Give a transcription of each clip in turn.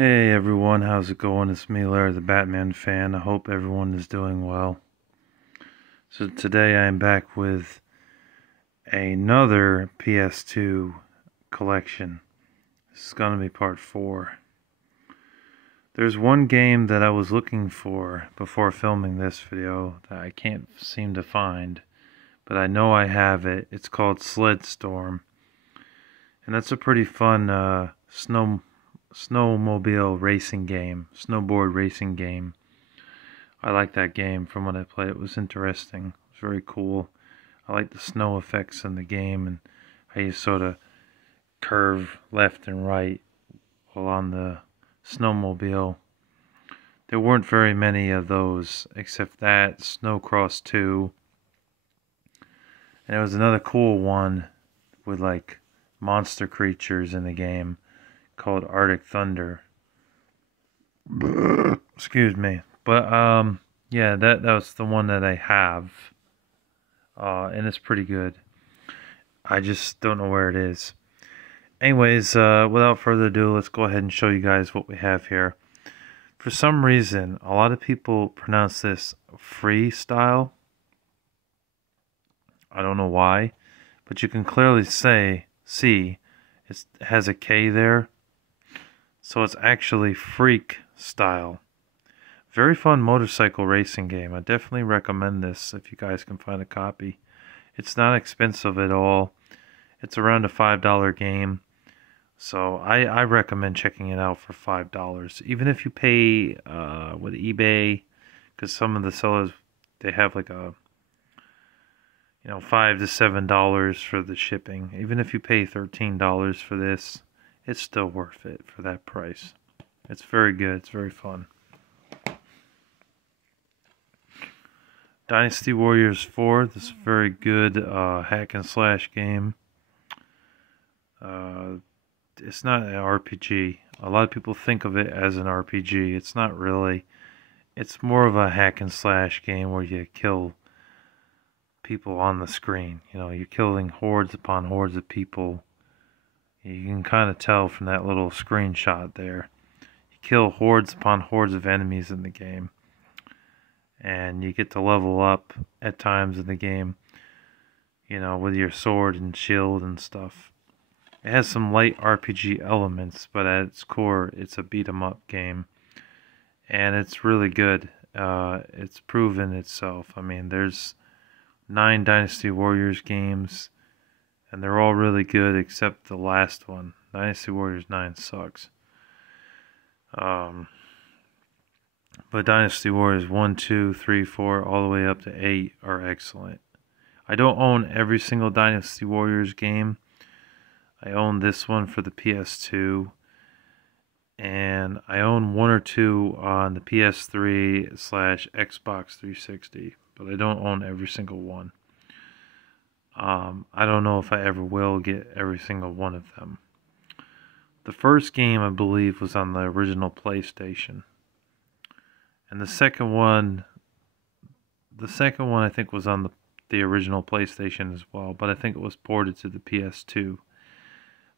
Hey everyone, how's it going? It's me, Larry the Batman fan. I hope everyone is doing well. So today I am back with another PS2 collection. This is going to be part 4. There's one game that I was looking for before filming this video that I can't seem to find, but I know I have it. It's called Sled Storm, and that's a pretty fun snowmobile racing game, snowboard racing game. I like that game from when I played. It was interesting. It was very cool. I like the snow effects in the game and how you sort of curve left and right while on the snowmobile. There weren't very many of those except that, Snowcross 2. And it was another cool one with like monster creatures in the game called Arctic Thunder. Excuse me. But yeah, that was the one that I have. And it's pretty good. I just don't know where it is. Anyways, without further ado, let's go ahead and show you guys what we have here. For some reason, a lot of people pronounce this freestyle. I don't know why, but you can clearly see, it has a K there. So it's actually Freak Style. Very fun motorcycle racing game. I definitely recommend this if you guys can find a copy. It's not expensive at all. It's around a $5 game. So I recommend checking it out for $5. Even if you pay with eBay, because some of the sellers, they have like a $5 to $7 for the shipping. Even if you pay $13 for this, it's still worth it for that price. It's very good. It's very fun. Dynasty Warriors 4. This is a very good hack and slash game. It's not an RPG. A lot of people think of it as an RPG. It's not really. It's more of a hack and slash game where you kill people on the screen. You're killing hordes upon hordes of people. You can kind of tell from that little screenshot there. You kill hordes upon hordes of enemies in the game. And you get to level up at times in the game, with your sword and shield and stuff. It has some light RPG elements, but at its core, it's a beat-em-up game. And it's really good. It's proven itself. I mean, there's 9 Dynasty Warriors games, and they're all really good except the last one. Dynasty Warriors 9 sucks. But Dynasty Warriors 1, 2, 3, 4, all the way up to 8 are excellent. I don't own every single Dynasty Warriors game. I own this one for the PS2. And I own 1 or 2 on the PS3/Xbox 360. But I don't own every single one. I don't know if I ever will get every single one of them. The first game, I believe, was on the original PlayStation. And the second one I think was on the original PlayStation as well, but I think it was ported to the PS2.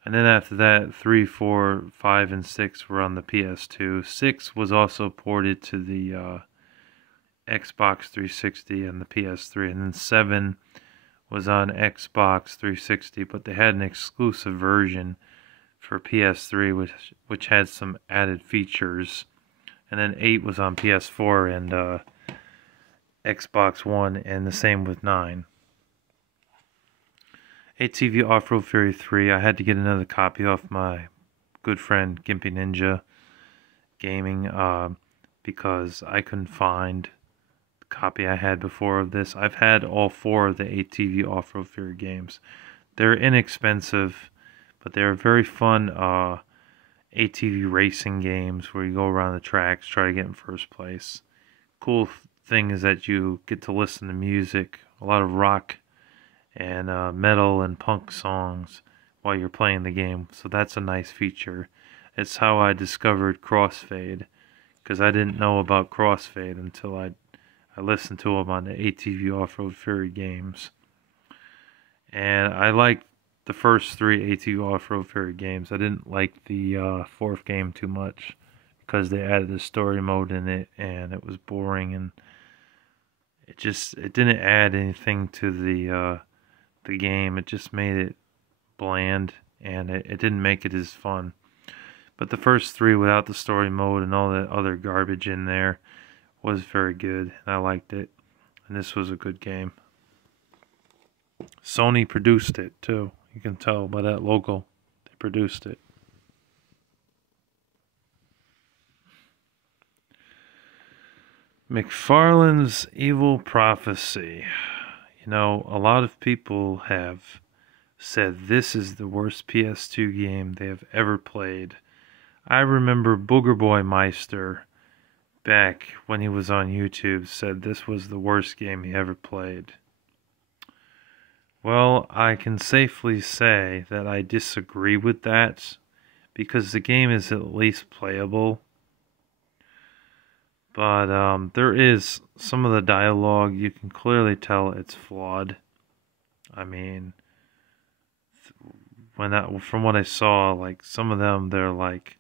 And then after that, 3, 4, 5, and 6 were on the PS2. 6 was also ported to the Xbox 360 and the PS3. And then 7 was on Xbox 360, but they had an exclusive version for PS3, which had some added features. And then 8 was on PS4 and Xbox One, and the same with 9. ATV Off-Road Fury 3, I had to get another copy off my good friend Gimpy Ninja Gaming because I couldn't find the copy I had before of this. I've had all 4 of the ATV Off-Road Fury games. They're inexpensive, but they're very fun ATV racing games where you go around the tracks, try to get in first place. Cool thing is that you get to listen to music, a lot of rock and metal and punk songs while you're playing the game, so that's a nice feature. It's how I discovered Crossfade, because I didn't know about Crossfade until I listened to them on the ATV Off-Road Fury games. And I liked the first 3 ATV Off-Road Fury games. I didn't like the 4th game too much. because they added a story mode in it, and it was boring, and it didn't add anything to the game. It just made it bland, and it didn't make it as fun. But the first three, without the story mode and all that other garbage in there, was very good, and I liked it. And this was a good game. Sony produced it too. You can tell by that logo. They produced it. McFarlane's Evil Prophecy. You know, a lot of people have said this is the worst PS2 game they have ever played. I remember Booger Boy Meister, back when he was on YouTube, said this was the worst game he ever played. Well, I can safely say that I disagree with that, because the game is at least playable. But there is some of the dialogue, you can clearly tell it's flawed. I mean, from what I saw, like, some of them, they're like,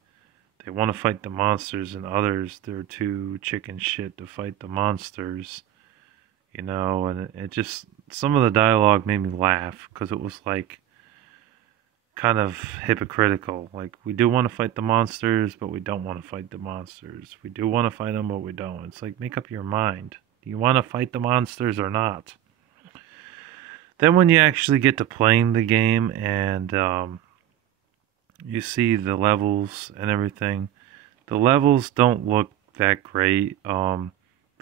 they want to fight the monsters, and others, they're too chicken shit to fight the monsters. You know, and it just, some of the dialogue made me laugh, because it was like, kind of hypocritical. Like, we do want to fight the monsters, but we don't want to fight the monsters. We do want to fight them, but we don't. It's like, make up your mind. Do you want to fight the monsters or not? Then when you actually get to playing the game, and you see the levels and everything, the levels don't look that great. The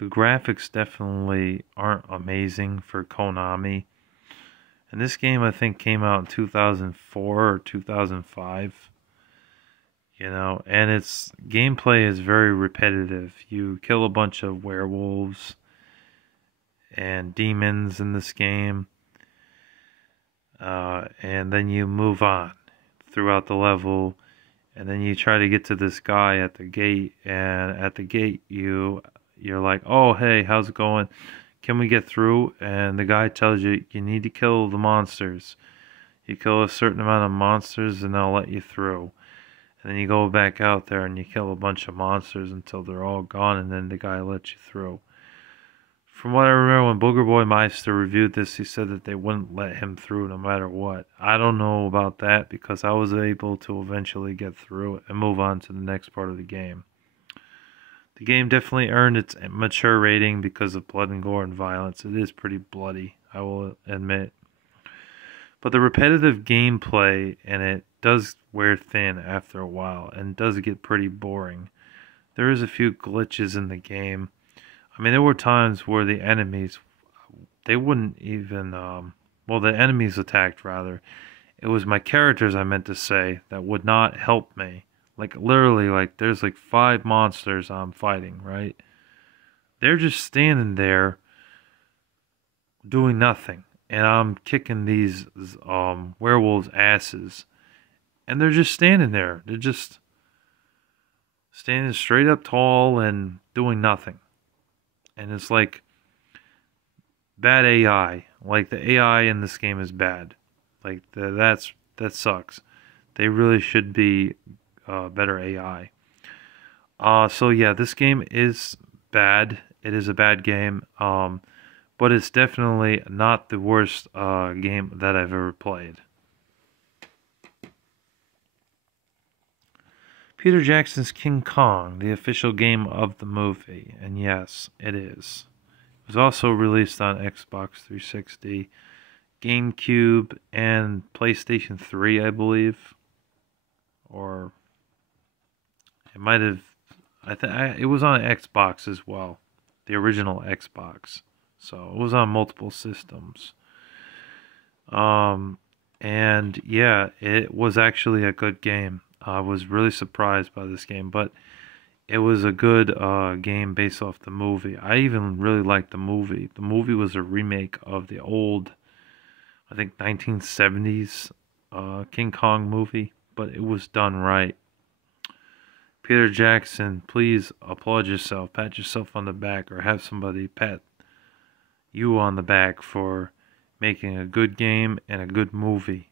graphics definitely aren't amazing for Konami. And this game, I think, came out in 2004 or 2005. You know, and its gameplay is very repetitive. You kill a bunch of werewolves and demons in this game. And then you move on throughout the level. And then you try to get to this guy at the gate. And at the gate, you're like, oh, hey, how's it going? Can we get through? And the guy tells you, you need to kill the monsters. You kill a certain amount of monsters and they'll let you through. And then you go back out there and you kill a bunch of monsters until they're all gone, and then the guy lets you through. From what I remember, when Booger Boy Meister reviewed this, he said that they wouldn't let him through no matter what. I don't know about that, because I was able to eventually get through it and move on to the next part of the game. The game definitely earned its mature rating because of blood and gore and violence. It is pretty bloody, I will admit. But the repetitive gameplay in it does wear thin after a while, and does get pretty boring. There is a few glitches in the game. I mean, there were times where the enemies, they wouldn't even, the enemies attacked, rather. It was my characters, I meant to say, that would not help me. Like, literally, like, there's like 5 monsters I'm fighting, right? They're just standing there doing nothing. And I'm kicking these werewolves' asses. And they're just standing there. They're just standing straight up tall and doing nothing. And it's like bad AI. Like, the AI in this game is bad. Like, that sucks. They really should be better AI. So yeah, this game is bad. It is a bad game. But it's definitely not the worst game that I've ever played. Peter Jackson's King Kong, the official game of the movie. And yes, it is. It was also released on Xbox 360, GameCube, and PlayStation 3, I believe. Or it might have, it was on Xbox as well. The original Xbox. So it was on multiple systems. And yeah, it was actually a good game. I was really surprised by this game, but it was a good game based off the movie. I even really liked the movie. The movie was a remake of the old, I think, 1970s King Kong movie, but it was done right. Peter Jackson, please applaud yourself, pat yourself on the back, or have somebody pat you on the back for making a good game and a good movie.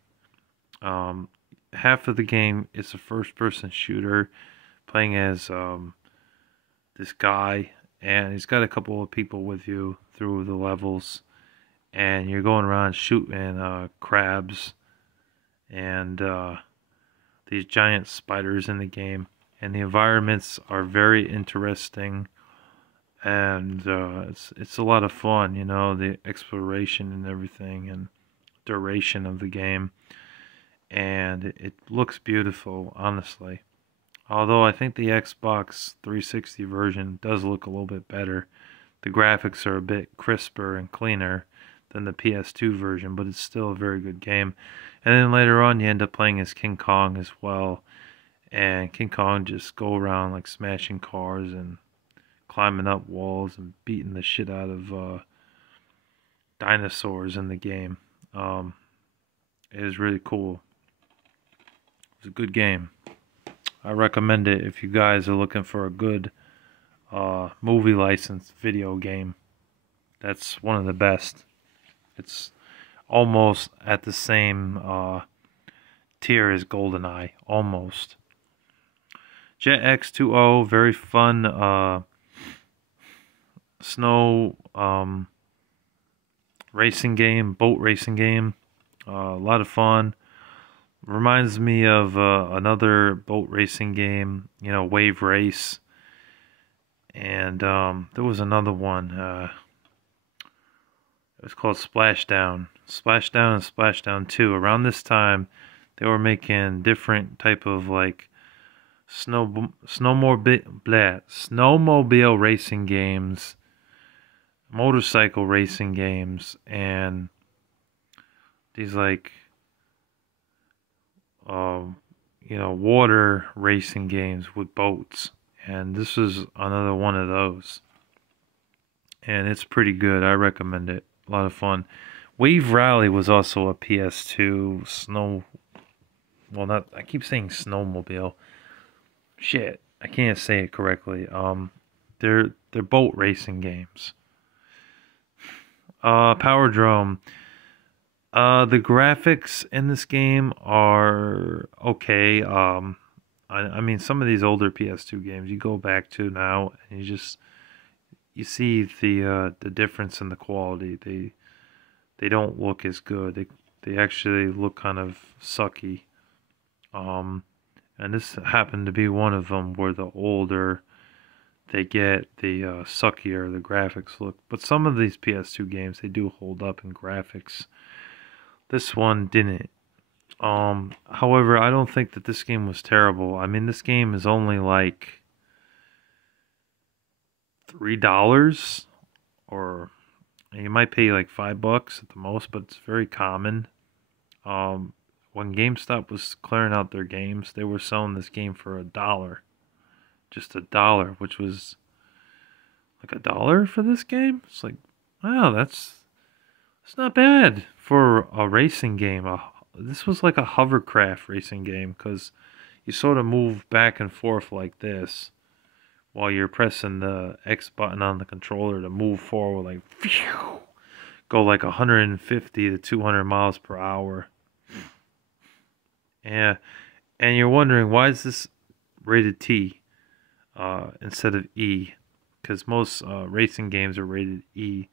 Half of the game is a first-person shooter, playing as this guy, and he's got a couple of people with you through the levels, and you're going around shooting crabs and these giant spiders in the game. And the environments are very interesting, and it's a lot of fun, you know, the exploration and everything, and duration of the game, and it looks beautiful, honestly. Although I think the Xbox 360 version does look a little bit better. The graphics are a bit crisper and cleaner than the PS2 version, but it's still a very good game. And then later on, you end up playing as King Kong as well. And King Kong just go around like smashing cars and climbing up walls and beating the shit out of dinosaurs in the game. It is really cool. It's a good game. I recommend it if you guys are looking for a good movie licensed video game. That's one of the best. It's almost at the same tier as GoldenEye, almost. Jet X2O, very fun snow racing game, boat racing game. A lot of fun. Reminds me of another boat racing game, you know, Wave Race. And there was another one. It was called Splashdown. Splashdown and Splashdown 2. Around this time, they were making different type of like snowmobile racing games, motorcycle racing games, and these like you know, water racing games with boats. And this is another one of those. And it's pretty good. I recommend it. A lot of fun. Wave Rally was also a PS2 snow. Well, not. I keep saying snowmobile. Shit, I can't say it correctly. They're boat racing games. Power Drone. The graphics in this game are okay. I mean, some of these older PS2 games you go back to now, and you see the difference in the quality. They don't look as good. They actually look kind of sucky. And this happened to be one of them where the older they get, the suckier the graphics look. But some of these PS2 games, they do hold up in graphics. This one didn't. However, I don't think that this game was terrible. I mean, this game is only like $3, or you might pay like $5 at the most, but it's very common. When GameStop was clearing out their games, they were selling this game for $1. Just $1, which was like $1 for this game. It's like, wow, that's not bad for a racing game. This was like a hovercraft racing game, because you sort of move back and forth like this while you're pressing the X button on the controller to move forward, like phew, go like 150 to 200 miles per hour. Yeah, and you're wondering, why is this rated T instead of E? Because most racing games are rated E.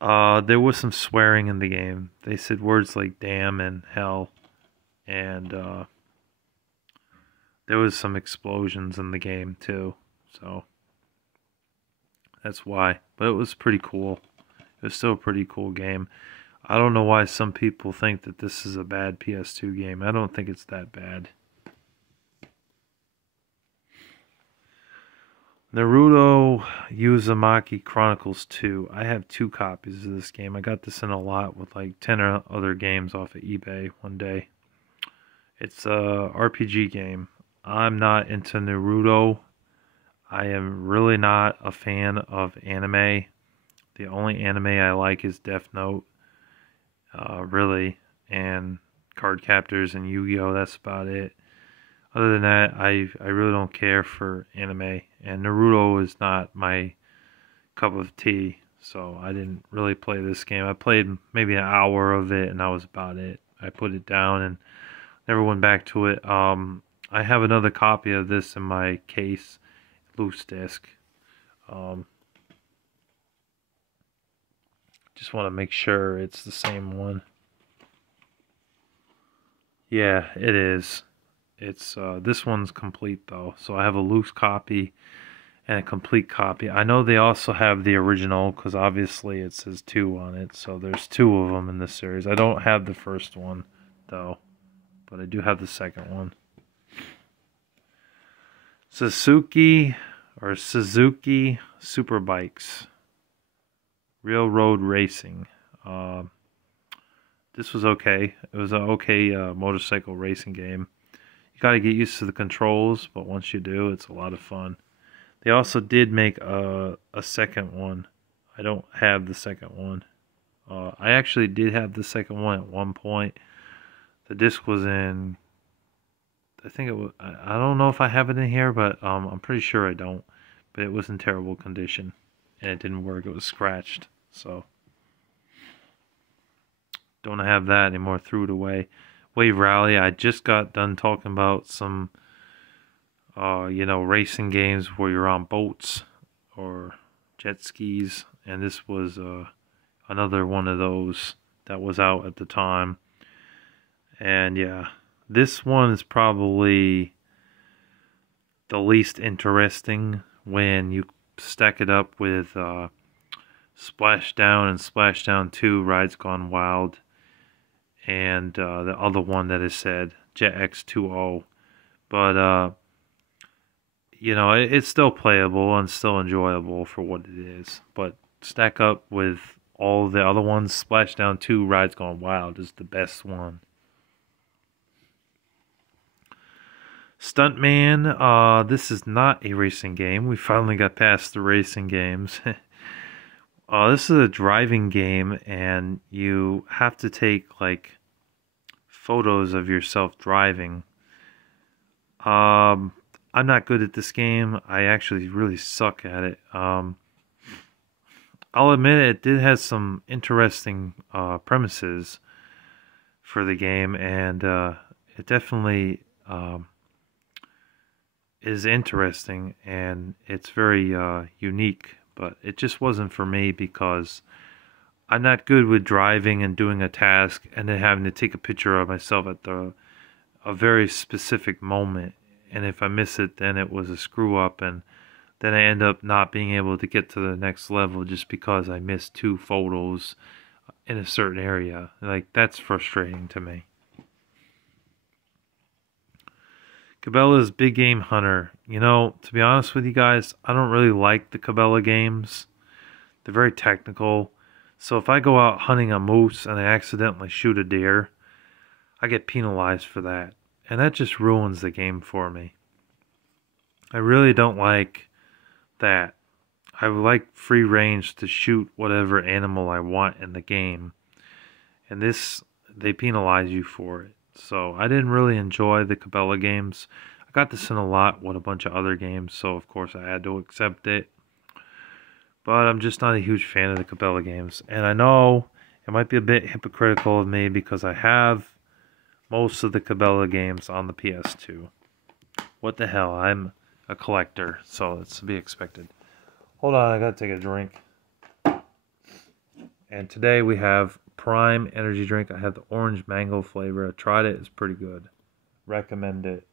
There was some swearing in the game. They said words like damn and hell, and there was some explosions in the game too. So that's why. But it was pretty cool. It was still a pretty cool game. I don't know why some people think that this is a bad PS2 game. I don't think it's that bad. Naruto Uzumaki Chronicles 2. I have 2 copies of this game. I got this in a lot with like 10 other games off of eBay one day. It's a RPG game. I'm not into Naruto. I am really not a fan of anime. The only anime I like is Death Note. Really. And Card Captors and Yu-Gi-Oh! That's about it. Other than that, I really don't care for anime. And Naruto is not my cup of tea. So I didn't really play this game. I played maybe an hour of it, and that was about it. I put it down and never went back to it. I have another copy of this in my case, loose disc. Just want to make sure it's the same one. Yeah, it is. It's this one's complete though, so I have a loose copy and a complete copy. I know they also have the original because obviously it says 2 on it, so there's 2 of them in this series. I don't have the first one though, but I do have the second one. Suzuki Superbikes Railroad Racing. This was okay. It was an okay motorcycle racing game. You got to get used to the controls, but once you do, it's a lot of fun. They also did make a second one. I don't have the second one. I actually did have the second one at one point. The disc was in, I think it was, I don't know if I have it in here, but I'm pretty sure I don't. But it was in terrible condition, and it didn't work. It was scratched, so don't have that anymore. Threw it away. Wave Rally, I just got done talking about some, racing games where you're on boats or jet skis, and this was another one of those that was out at the time. And yeah, this one is probably the least interesting when you stack it up with Splashdown and Splashdown 2 Rides Gone Wild, and the other one that is said, Jet X2O. But, it's still playable and still enjoyable for what it is. But stack up with all the other ones, Splashdown 2 Rides Gone Wild is the best one. Stuntman, this is not a racing game. We finally got past the racing games. This is a driving game, and you have to take, like, photos of yourself driving. I'm not good at this game. I actually really suck at it. I'll admit it did have some interesting premises for the game, and it definitely is interesting, and it's very unique, but it just wasn't for me because I'm not good with driving and doing a task and then having to take a picture of myself at a very specific moment, and if I miss it, then it was a screw up, and then I end up not being able to get to the next level just because I missed 2 photos in a certain area. Like, that's frustrating to me. Cabela's Big Game Hunter. To be honest with you guys, I don't really like the Cabela games. They're very technical. So if I go out hunting a moose and I accidentally shoot a deer, I get penalized for that. And that just ruins the game for me. I really don't like that. I would like free range to shoot whatever animal I want in the game. And this, they penalize you for it. So I didn't really enjoy the Cabela games. I got this in a lot with a bunch of other games, so of course I had to accept it. But I'm just not a huge fan of the Cabela games. And I know it might be a bit hypocritical of me because I have most of the Cabela games on the PS2. What the hell, I'm a collector, so it's to be expected. Hold on, I gotta take a drink. And today we have Prime energy drink. I have the orange mango flavor. I tried it. It's pretty good. Recommend it.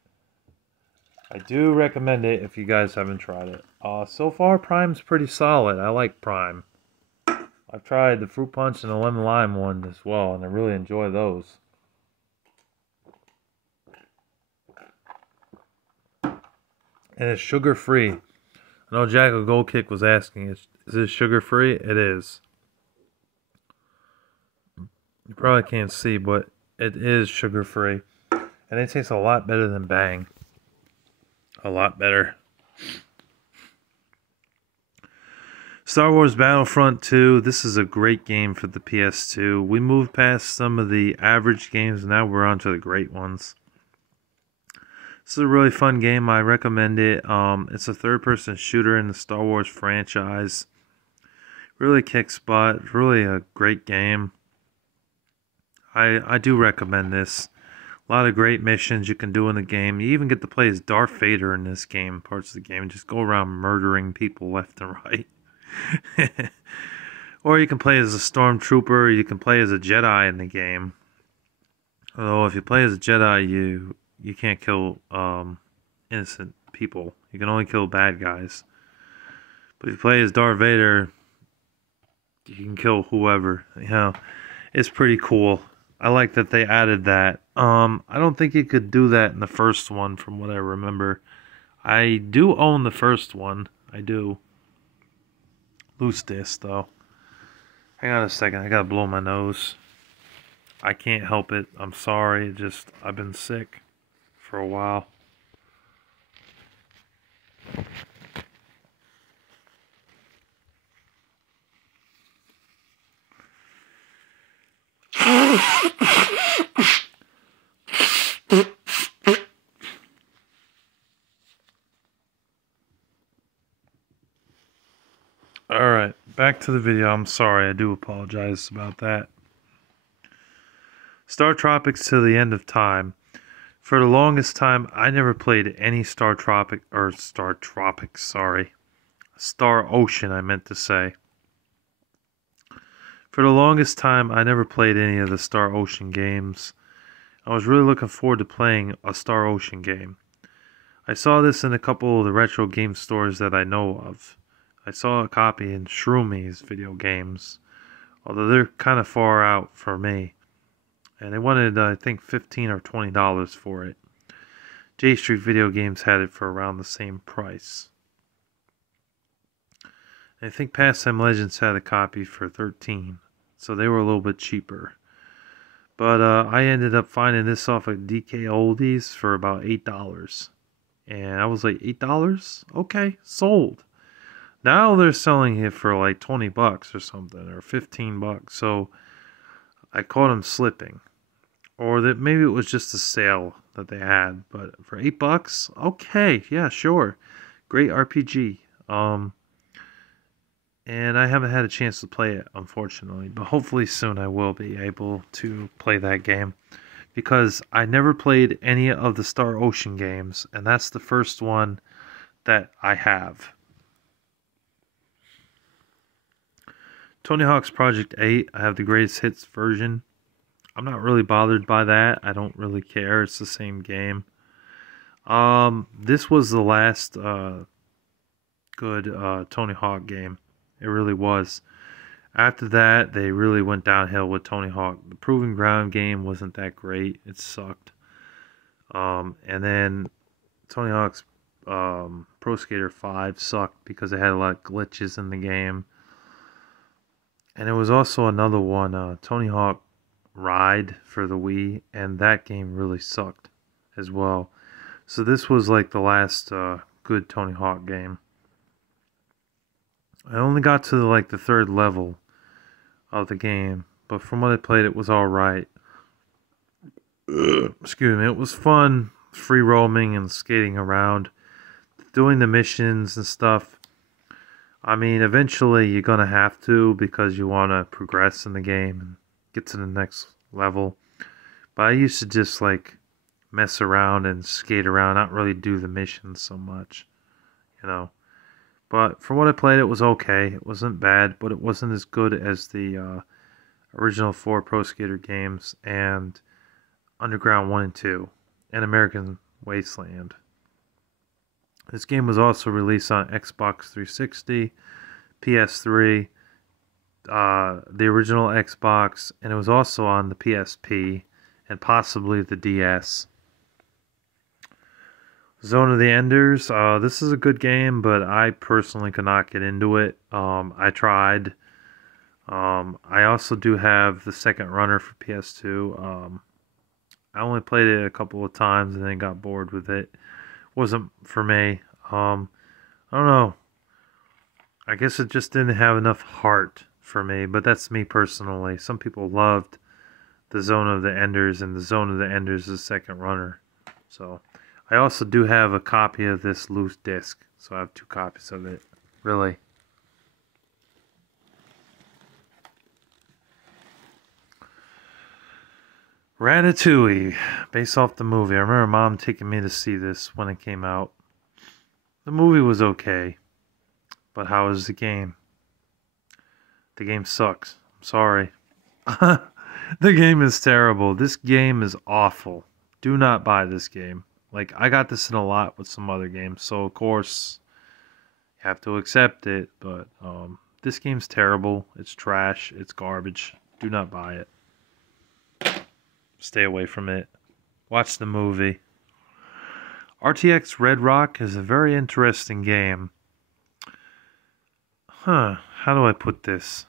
I do recommend it if you guys haven't tried it. So far, Prime's pretty solid. I like Prime. I've tried the fruit punch and the lemon lime one as well, and I really enjoy those. And it's sugar free. I know Jack of Gold Kick was asking, is this sugar free? It is. You probably can't see, but it is sugar-free. And it tastes a lot better than Bang. A lot better. Star Wars Battlefront 2. This is a great game for the PS2. We moved past some of the average games. Now we're on to the great ones. This is a really fun game. I recommend it. It's a third-person shooter in the Star Wars franchise. Really kicks butt. Really a great game. I do recommend this. A lot of great missions you can do in the game. You even get to play as Darth Vader in this game, parts of the game. Just go around murdering people left and right. Or you can play as a stormtrooper. You can play as a Jedi in the game. Although if you play as a Jedi, you can't kill innocent people. You can only kill bad guys. But if you play as Darth Vader, you can kill whoever. You know, it's pretty cool. I like that they added that. I don't think you could do that in the first one, from what I remember. I do own the first one. I do. Loose disc, though. Hang on a second. I gotta blow my nose. I can't help it. I'm sorry. I've been sick for a while. Alright, back to the video. I'm sorry, I do apologize about that. Star Tropics to the End of Time. For the longest time, I never played any Star Ocean, I meant to say. For the longest time, I never played any of the Star Ocean games. I was really looking forward to playing a Star Ocean game. I saw this in a couple of the retro game stores that I know of. I saw a copy in Shroomies Video Games, although they're kind of far out for me. And they wanted, I think, $15 or $20 for it. J Street Video Games had it for around the same price. I think Pastime Legends had a copy for $13, so they were a little bit cheaper. But I ended up finding this off of DK Oldies for about $8. And I was like, $8? Okay, sold. Now they're selling it for like $20 or something, or $15. So I caught them slipping. Or that maybe it was just a sale that they had. But for $8, okay, yeah, sure. Great RPG. And I haven't had a chance to play it, unfortunately. But hopefully soon I will be able to play that game. Because I never played any of the Star Ocean games. And that's the first one that I have. Tony Hawk's Project 8, I have the greatest hits version. I'm not really bothered by that. I don't really care. It's the same game. This was the last good Tony Hawk game. It really was. After that, they really went downhill with Tony Hawk. The Proving Ground game wasn't that great. It sucked. And then Tony Hawk's Pro Skater 5 sucked because it had a lot of glitches in the game. And there was also another one, Tony Hawk Ride for the Wii, and that game really sucked as well. So this was like the last good Tony Hawk game. I only got to like the third level of the game, but from what I played, it was alright. Excuse me, it was fun, free roaming and skating around, doing the missions and stuff. I mean, eventually you're going to have to because you want to progress in the game and get to the next level. But I used to just like mess around and skate around, not really do the missions so much, you know. But from what I played, it was okay. It wasn't bad, but it wasn't as good as the original 4 Pro Skater games and Underground 1 and 2 and American Wasteland. This game was also released on Xbox 360, PS3, the original Xbox, and it was also on the PSP and possibly the DS. Zone of the Enders. This is a good game, but I personally could not get into it. I tried. I also do have the second runner for PS2. I only played it a couple of times and then got bored with it. Wasn't for me. I don't know. I guess it just didn't have enough heart for me, but that's me personally. Some people loved the Zone of the Enders, and the Zone of the Enders is the second runner. So I also do have a copy of this loose disc, so I have 2 copies of it. Really. Ratatouille, based off the movie. I remember Mom taking me to see this when it came out. The movie was okay, but how is the game? The game sucks. I'm sorry. The game is terrible. This game is awful. Do not buy this game. Like, I got this in a lot with some other games, so of course you have to accept it, but this game's terrible. It's trash. It's garbage. Do not buy it. Stay away from it. Watch the movie. RTX Red Rock is a very interesting game. How do I put this?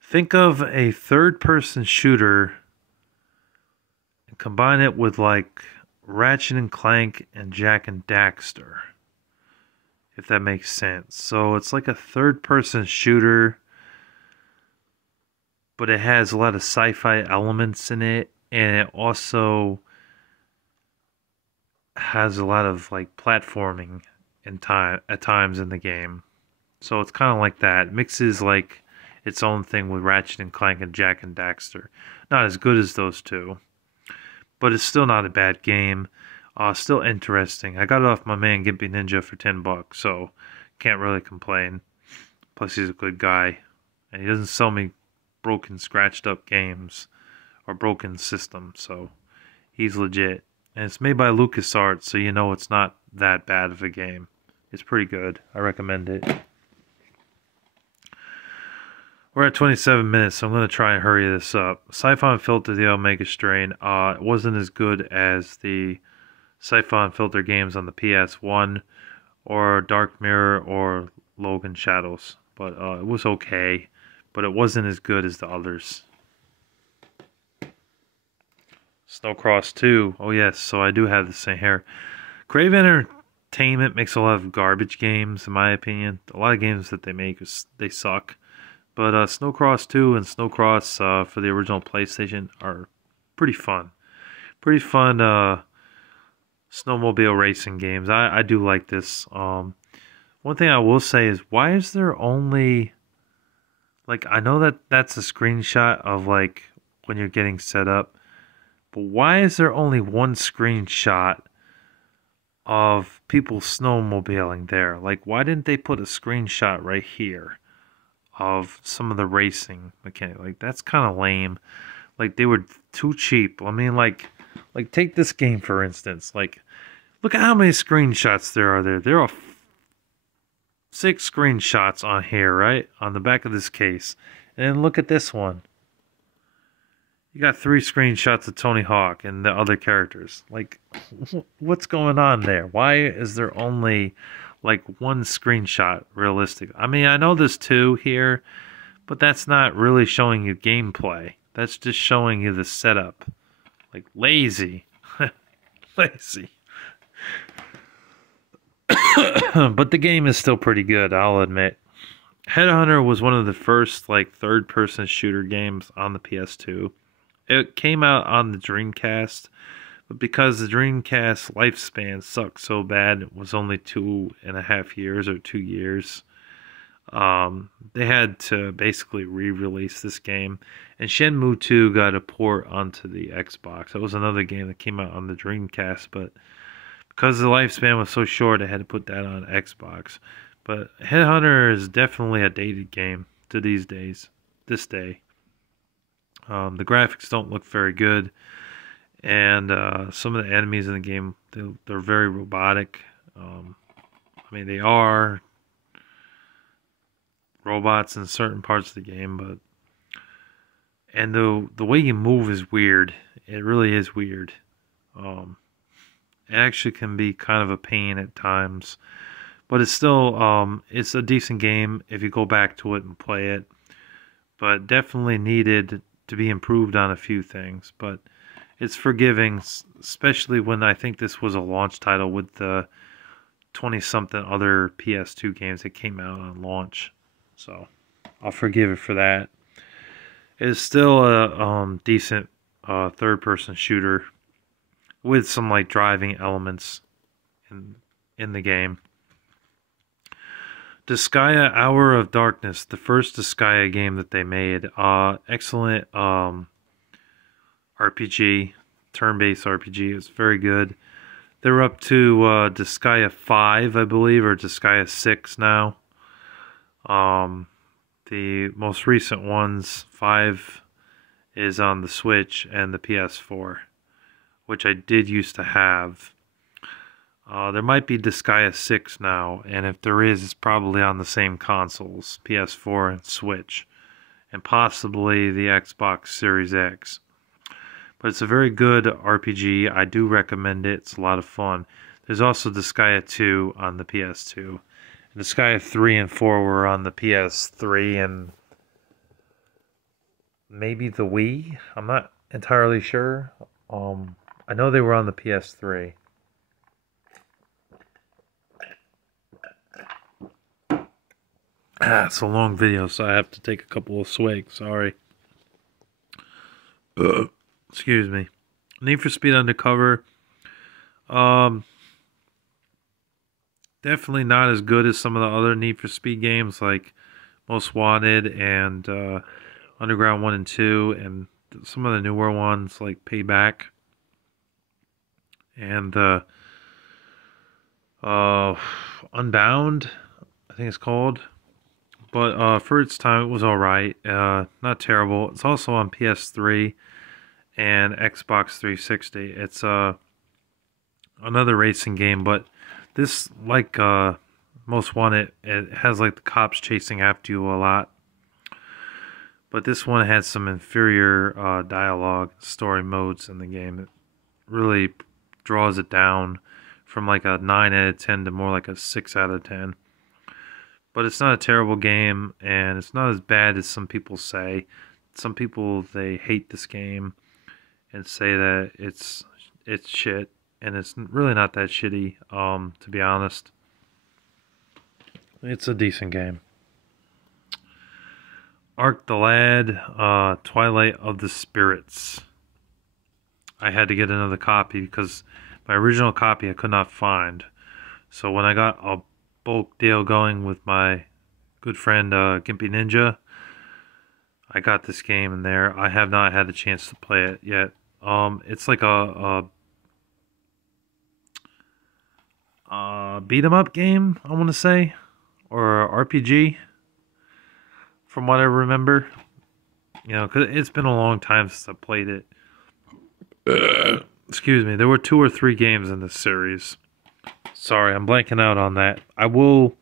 Think of a third-person shooter and combine it with like Ratchet and Clank and Jak and Daxter, if that makes sense. So it's like a third-person shooter, but it has a lot of sci-fi elements in it, and it also has a lot of like platforming at times in the game. So it's kind of like that. It mixes like its own thing with Ratchet and Clank and Jak and Daxter. Not as good as those two, but it's still not a bad game. Still interesting. I got it off my man Gimpy Ninja for $10, so can't really complain. Plus he's a good guy, and he doesn't sell me broken, scratched up games or broken systems, so he's legit. And it's made by LucasArts, so you know it's not that bad of a game. It's pretty good. I recommend it. We're at 27 minutes, so I'm going to try and hurry this up. Siphon Filter, the Omega Strain. It wasn't as good as the Siphon Filter games on the PS1 or Dark Mirror or Logan Shadows. But it was okay, but it wasn't as good as the others. Snowcross 2. Oh yes, so I do have the same here. Crave Entertainment makes a lot of garbage games, in my opinion. A lot of games that they make, they suck. But Snowcross 2 and Snowcross for the original PlayStation are pretty fun. Pretty fun snowmobile racing games. I do like this. One thing I will say is, why is there only... Like, I know that that's a screenshot of, like, when you're getting set up. But why is there only one screenshot of people snowmobiling there? Like, why didn't they put a screenshot right here of some of the racing mechanic? Like, that's kind of lame. Like, they were too cheap. I mean, like take this game for instance. Like, look at how many screenshots there are there. There are 6 screenshots on here, right? On the back of this case. And then look at this one. You got 3 screenshots of Tony Hawk and the other characters. Like, what's going on there? Why is there only like one screenshot realistic? I mean, I know there's 2 here, but that's not really showing you gameplay. That's just showing you the setup. Like, lazy. Lazy. But the game is still pretty good, I'll admit. Headhunter was one of the first like third-person shooter games on the PS2. It came out on the Dreamcast, but because the Dreamcast lifespan sucked so bad, it was only 2.5 years or 2 years. They had to basically re-release this game, and Shenmue 2 got a port onto the Xbox. It was another game that came out on the Dreamcast, but because the lifespan was so short, I had to put that on Xbox. But Headhunter is definitely a dated game to these days, this day. The graphics don't look very good, and some of the enemies in the game, they're very robotic. I mean, they are robots in certain parts of the game, but and the way you move is weird. It really is weird. It actually can be kind of a pain at times, but it's still it's a decent game if you go back to it and play it. But definitely needed to be improved on a few things, but it's forgiving, especially when I think this was a launch title with the 20-something other PS2 games that came out on launch. So I'll forgive it for that. It's still a decent third-person shooter with some like driving elements in the game. Disgaea Hour of Darkness, the first Disgaea game that they made. Excellent RPG, turn-based RPG. It's very good. They're up to Disgaea 5, I believe, or Disgaea 6 now. The most recent ones, 5, is on the Switch and the PS4, which I did used to have. There might be Disgaea 6 now, and if there is, it's probably on the same consoles, PS4 and Switch, and possibly the Xbox Series X. But it's a very good RPG. I do recommend it. It's a lot of fun. There's also Disgaea 2 on the PS2. And Disgaea 3 and 4 were on the PS3 and maybe the Wii. I'm not entirely sure. I know they were on the PS3. It's a long video, so I have to take a couple of swigs. Sorry. Excuse me. Need for Speed Undercover. Definitely not as good as some of the other Need for Speed games like Most Wanted and Underground 1 and 2, and some of the newer ones like Payback and Unbound, I think it's called. But for its time, it was alright. Not terrible. It's also on PS3 and Xbox 360. It's another racing game, but this, like Most Wanted, it has like the cops chasing after you a lot. But this one had some inferior dialogue, story modes in the game. It really draws it down from like a 9 out of 10 to more like a 6 out of 10. But it's not a terrible game, and it's not as bad as some people say. Some people, they hate this game and say that it's shit, and it's really not that shitty, to be honest. It's a decent game. Arc the Lad, Twilight of the Spirits. I had to get another copy because my original copy I could not find. So when I got a bulk deal going with my good friend Gimpy Ninja, I got this game in there. I have not had a chance to play it yet. It's like a beat 'em up game, I want to say, or RPG, from what I remember. You know, cause it's been a long time since I played it. Excuse me. There were 2 or 3 games in this series. Sorry, I'm blanking out on that. I will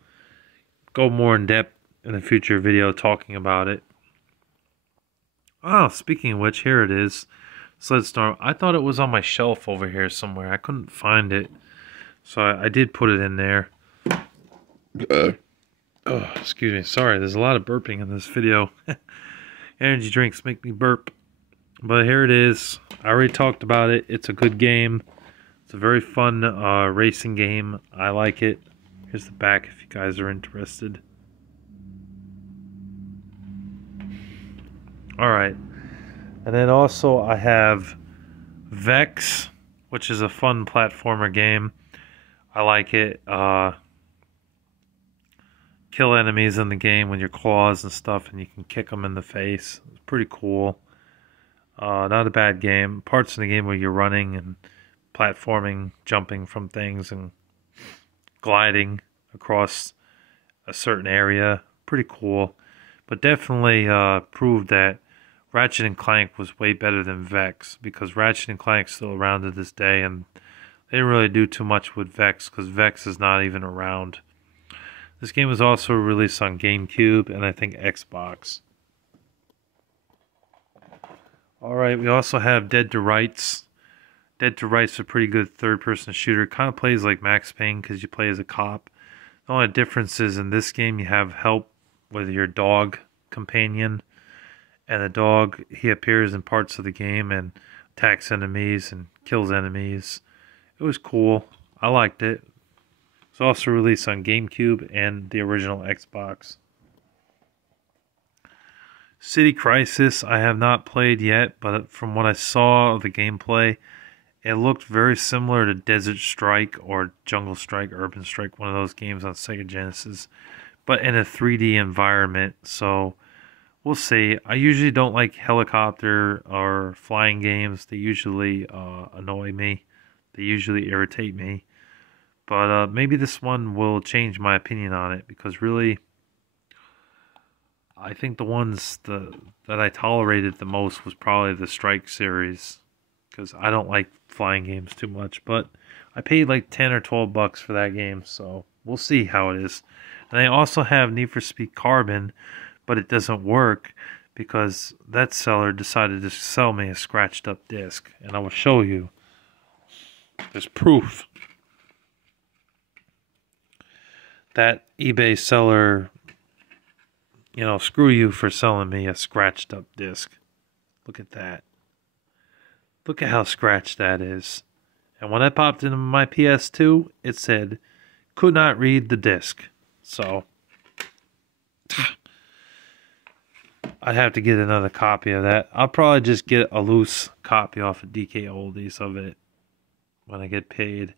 go more in depth in a future video talking about it. Oh, speaking of which, here it is. Sledstorm. I thought it was on my shelf over here somewhere. I couldn't find it. So I did put it in there. Oh, excuse me. Sorry, there's a lot of burping in this video. Energy drinks make me burp. But here it is. I already talked about it. It's a good game. It's a very fun racing game. I like it. Here's the back if you guys are interested. Alright. And then also I have Vex, which is a fun platformer game. I like it. Kill enemies in the game with your claws and stuff, and you can kick them in the face. It's pretty cool. Not a bad game. Parts of the game where you're running and platforming, jumping from things, and gliding across a certain area. Pretty cool. But definitely proved that Ratchet and Clank was way better than Vex, because Ratchet and Clank's still around to this day, and they didn't really do too much with Vex, because Vex is not even around. This game was also released on GameCube and I think Xbox. Alright, we also have Dead to Rights. Dead to Rights is a pretty good third-person shooter. It kind of plays like Max Payne because you play as a cop. The only difference is in this game you have help with your dog companion. And the dog, he appears in parts of the game and attacks enemies and kills enemies. It was cool. I liked it. It's also released on GameCube and the original Xbox. City Crisis I have not played yet, but from what I saw of the gameplay, it looked very similar to Desert Strike or Jungle Strike, Urban Strike, one of those games on Sega Genesis, but in a 3D environment. So We'll see. I usually don't like helicopter or flying games. They usually annoy me. They usually irritate me. But maybe this one will change my opinion on it because really, I think that I tolerated the most was probably the Strike series because I don't like flying games too much. But I paid like 10 or 12 bucks for that game, so we'll see how it is. And I also have Need for Speed Carbon, but it doesn't work because that seller decided to sell me a scratched up disc, and I will show you. There's proof that eBay seller, screw you for selling me a scratched up disc. Look at that. Look at how scratched that is. And when I popped into my PS2, it said, could not read the disc. So, I'd have to get another copy of that. I'll probably just get a loose copy off of DK Oldies of it when I get paid.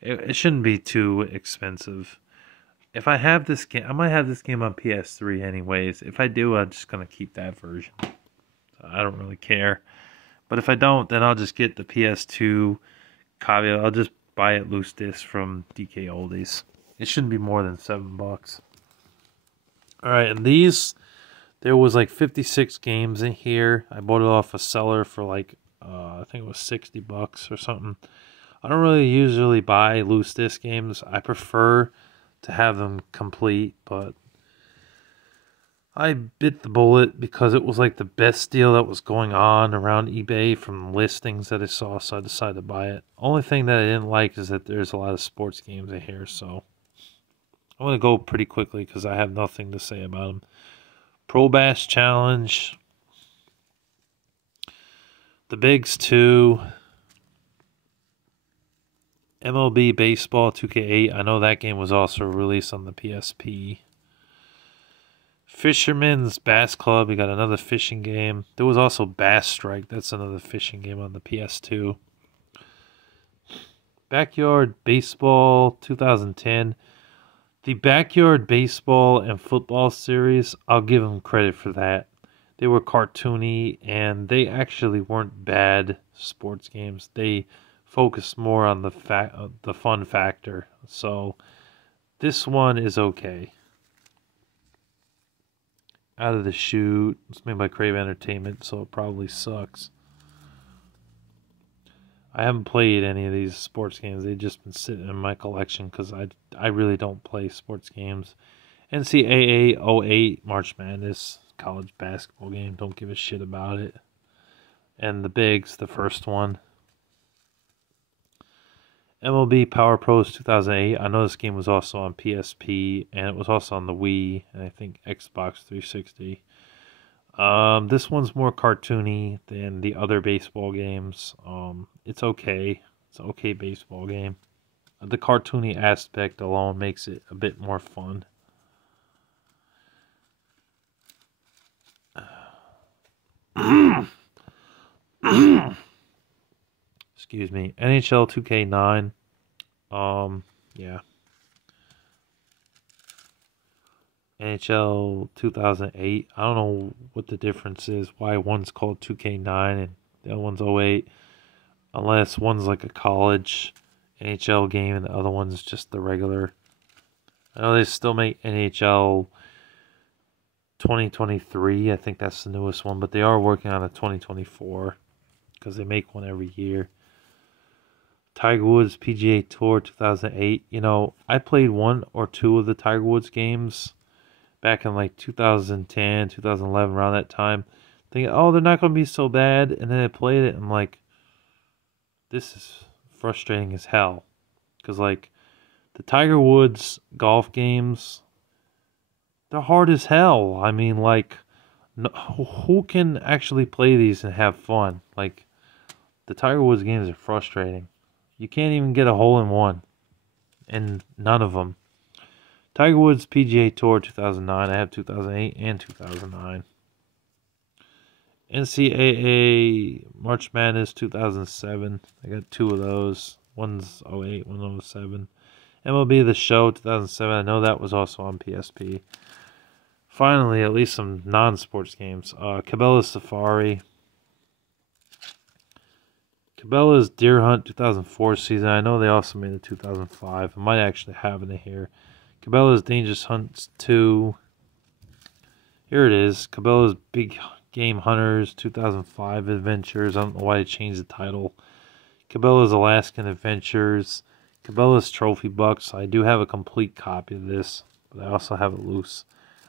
It shouldn't be too expensive. If I have this game, I might have this game on PS3 anyways. If I do, I'm just going to keep that version. So I don't really care. But if I don't, then I'll just get the PS2 copy. I'll just buy it loose disc from DK Oldies. It shouldn't be more than $7. Alright, and these, there was like 56 games in here. I bought it off a seller for like, I think it was 60 bucks or something. I don't really usually buy loose disc games. I prefer to have them complete, but I bit the bullet because it was like the best deal that was going on around eBay from listings that I saw, so I decided to buy it. Only thing that I didn't like is that there's a lot of sports games in here, so I'm going to go pretty quickly because I have nothing to say about them. Pro Bass Challenge, The Bigs 2, MLB Baseball 2K8. I know that game was also released on the PSP. Fisherman's Bass Club. We got another fishing game. There was also Bass Strike. That's another fishing game on the PS2. Backyard Baseball 2010. The Backyard Baseball and Football series, I'll give them credit for that. They were cartoony, and they actually weren't bad sports games. They focused more on the fun factor. So this one is okay. Out of the Chute. It's made by Crave Entertainment, so it probably sucks. I haven't played any of these sports games. They've just been sitting in my collection because I really don't play sports games. NCAA 08 March Madness college basketball game. Don't give a shit about it. And the Bigs, the first one. MLB Power Pros 2008. I know this game was also on PSP, and it was also on the Wii, and I think Xbox 360. This one's more cartoony than the other baseball games. It's okay. It's an okay baseball game. The cartoony aspect alone makes it a bit more fun. Excuse me. NHL 2K9. Yeah. NHL 2008. I don't know what the difference is. Why one's called 2K9 and the other one's 08. Unless one's like a college NHL game and the other one's just the regular. I know they still make NHL 2023. I think that's the newest one. But they are working on a 2024. Because they make one every year. Tiger Woods PGA Tour 2008. You know, I played one or two of the Tiger Woods games back in like 2010, 2011, around that time. Thinking, oh, they're not going to be so bad. And then I played it and I'm like, this is frustrating as hell. Because like, the Tiger Woods golf games, they're hard as hell. I mean, like, who can actually play these and have fun? Like, the Tiger Woods games are frustrating. You can't even get a hole in one. And none of them. Tiger Woods PGA Tour 2009. I have 2008 and 2009. NCAA March Madness 2007. I got two of those. One's 08, one's 07. MLB The Show 2007. I know that was also on PSP. Finally, at least some non-sports games. Cabela's Safari. Cabela's Deer Hunt 2004 season. I know they also made the 2005. I might actually have it in here. Cabela's Dangerous Hunts 2. Here it is. Cabela's Big Game Hunters 2005 Adventures. I don't know why they changed the title. Cabela's Alaskan Adventures. Cabela's Trophy Bucks. I do have a complete copy of this, but I also have it loose.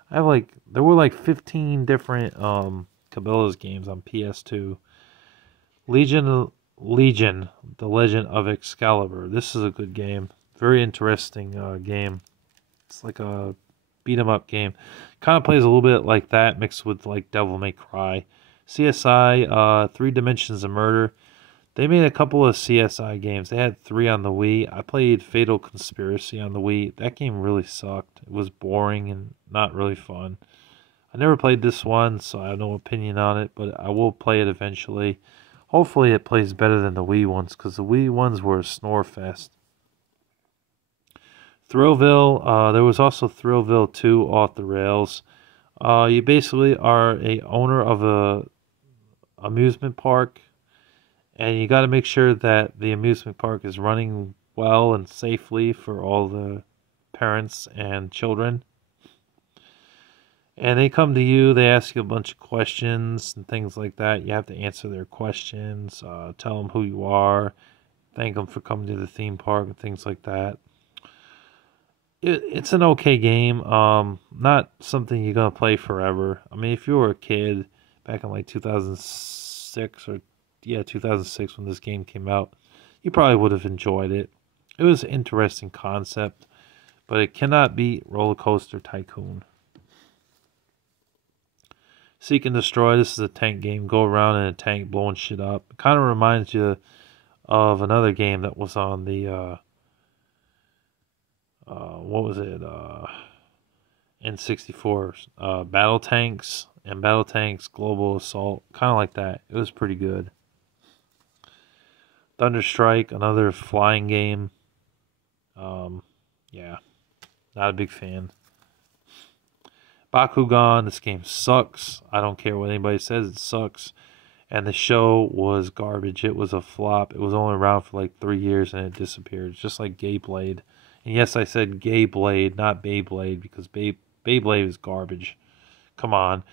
There were like 15 different Cabela's games on PS2. Legion, The Legend of Excalibur. This is a good game. Very interesting game. It's like a beat 'em up game. Kind of plays a little bit like that, mixed with like Devil May Cry. CSI, Three Dimensions of Murder. They made a couple of CSI games. They had 3 on the Wii. I played Fatal Conspiracy on the Wii. That game really sucked. It was boring and not really fun. I never played this one, so I have no opinion on it, but I will play it eventually. Hopefully it plays better than the Wii ones, because the Wii ones were a snore fest. Thrillville, there was also Thrillville 2 Off the Rails. You basically are a owner of a amusement park, and you got to make sure that the amusement park is running well and safely for all the parents and children. And they come to you, they ask you a bunch of questions and things like that. You have to answer their questions, tell them who you are, thank them for coming to the theme park and things like that. It's an okay game. Not something you're going to play forever. I mean, if you were a kid back in like 2006 or 2006 when this game came out, you probably would have enjoyed it. It was an interesting concept, but it cannot beat Roller Coaster Tycoon. Seek and Destroy. This is a tank game. Go around in a tank blowing shit up. It kind of reminds you of another game that was on the what was it? N64. Battle Tanks and Battle Tanks Global Assault. Kind of like that. It was pretty good. Thunderstrike, another flying game. Yeah, not a big fan. Bakugan, this game sucks. I don't care what anybody says, it sucks. And the show was garbage. It was a flop. It was only around for like 3 years and it disappeared. Just like Beyblade. And yes, I said Gay Blade, not Beyblade, because Beyblade is garbage. Come on.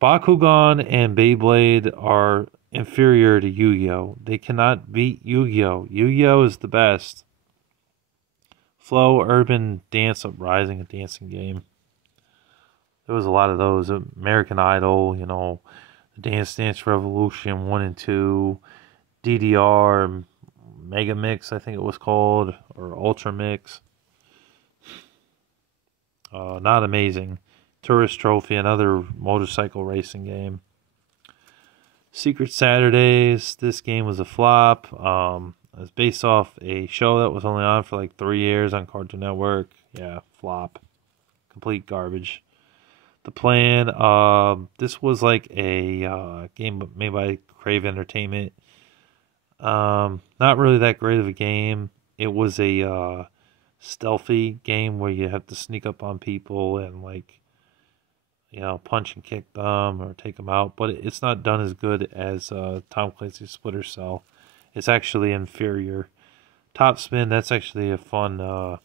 Bakugan and Beyblade are inferior to Yu-Gi-Oh! They cannot beat Yu-Gi-Oh! Yu-Gi-Oh! Is the best. Flow, Urban Dance Uprising, a dancing game. There was a lot of those. American Idol, the Dance Revolution 1 and 2, DDR, Mega Mix, I think it was called, or Ultra Mix. Not amazing. Tourist Trophy, another motorcycle racing game. Secret Saturdays, this game was a flop. It was based off a show that was only on for like 3 years on Cartoon Network. Yeah, flop. Complete garbage. The Plan, this was like a game made by Crave Entertainment. Not really that great of a game. It was a stealthy game where you have to sneak up on people and punch and kick them or take them out. But it's not done as good as Tom Clancy's Splinter Cell. It's actually inferior. Top Spin, that's actually a fun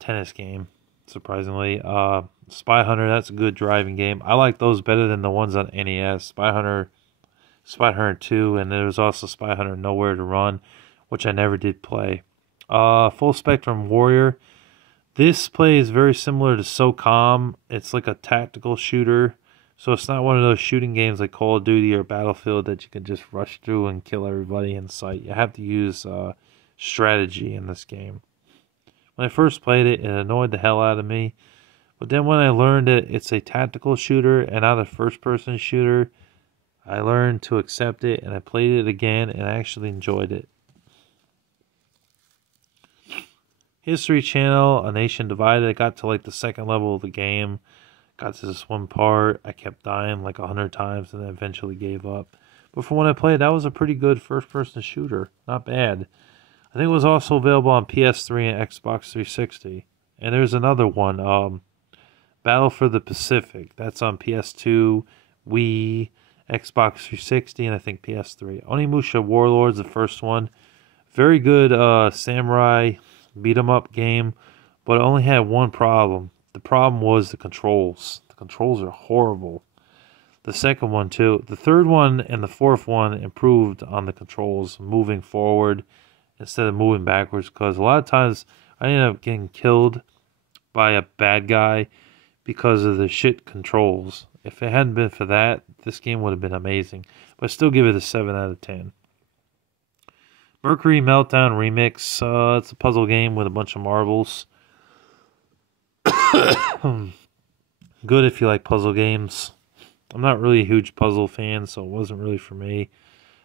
tennis game, surprisingly. Spy Hunter, that's a good driving game. I like those better than the ones on NES. Spy Hunter 2, and there was also Spy Hunter Nowhere to Run, which I never did play. Full Spectrum Warrior. This plays very similar to SOCOM. It's like a tactical shooter. So it's not one of those shooting games like Call of Duty or Battlefield that you can just rush through and kill everybody in sight. You have to use strategy in this game. When I first played it, it annoyed the hell out of me. But then when I learned that it's a tactical shooter and not a first-person shooter, I learned to accept it, and I played it again, and I actually enjoyed it. History Channel, A Nation Divided. I got to like the second level of the game. Got to this one part. I kept dying like 100 times and then eventually gave up. But from when I played, that was a pretty good first-person shooter. Not bad. I think it was also available on PS3 and Xbox 360. And there's another one, Battle for the Pacific. That's on PS2, Wii, Xbox 360, and I think PS3. Onimusha Warlords, the first one. Very good samurai beat 'em up game, but it only had one problem. The problem was the controls. The controls are horrible. The second one too. The third one and the fourth one improved on the controls, moving forward instead of moving backwards, because a lot of times I ended up getting killed by a bad guy because of the shit controls. If it hadn't been for that, this game would have been amazing. But I still give it a 7 out of 10. Mercury Meltdown Remix. It's a puzzle game with a bunch of marbles. Good if you like puzzle games. I'm not really a huge puzzle fan, so it wasn't really for me.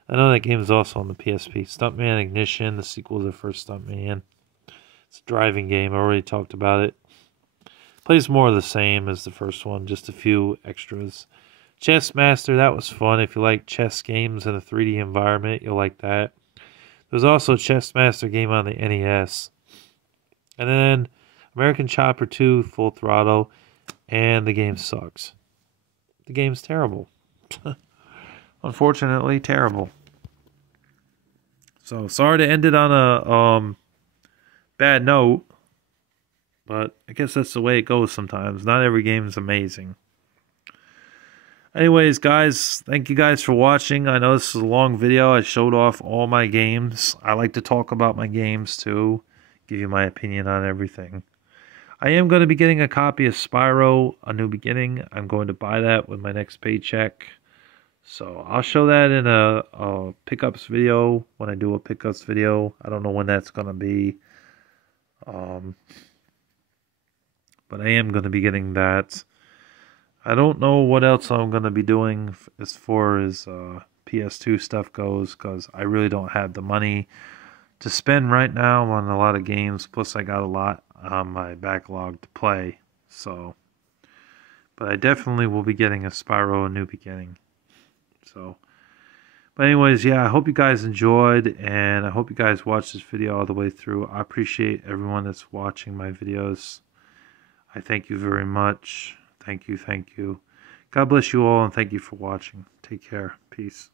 I know that game is also on the PSP. Stuntman Ignition, the sequel to the first Stuntman. It's a driving game. I already talked about it. Plays more of the same as the first one, just a few extras. Chess Master, that was fun. If you like chess games in a 3D environment, you'll like that. There's also a Chess Master game on the NES. And then American Chopper 2 Full Throttle, and the game sucks. The game's terrible. Unfortunately, terrible. So, sorry to end it on a bad note, but I guess that's the way it goes sometimes. Not every game is amazing. Anyways, guys, thank you guys for watching. I know this is a long video. I showed off all my games. I like to talk about my games too, give you my opinion on everything. I am going to be getting a copy of Spyro, A New Beginning. I'm going to buy that with my next paycheck. So I'll show that in a pickups video when I do a pickups video. I don't know when that's going to be. But I am going to be getting that. I don't know what else I'm going to be doing as far as PS2 stuff goes, because I really don't have the money to spend right now on a lot of games. Plus I got a lot on my backlog to play. So, but I definitely will be getting a Spyro A New Beginning. So, but anyways, yeah, I hope you guys enjoyed, and I hope you guys watched this video all the way through. I appreciate everyone that's watching my videos. I thank you very much. Thank you, thank you. God bless you all, and thank you for watching. Take care. Peace.